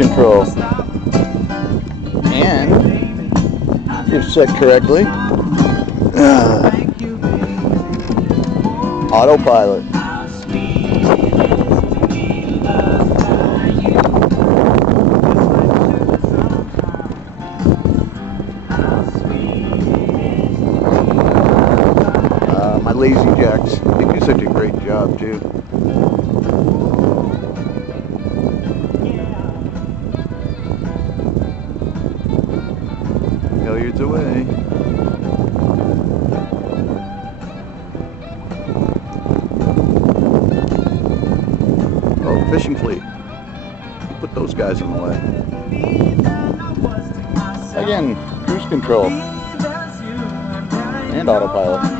control. And, if set correctly, autopilot. My lazy jacks, they do such a great job too. Hilliards away. Oh, fishing fleet. Put those guys in the way. Again, cruise control and autopilot.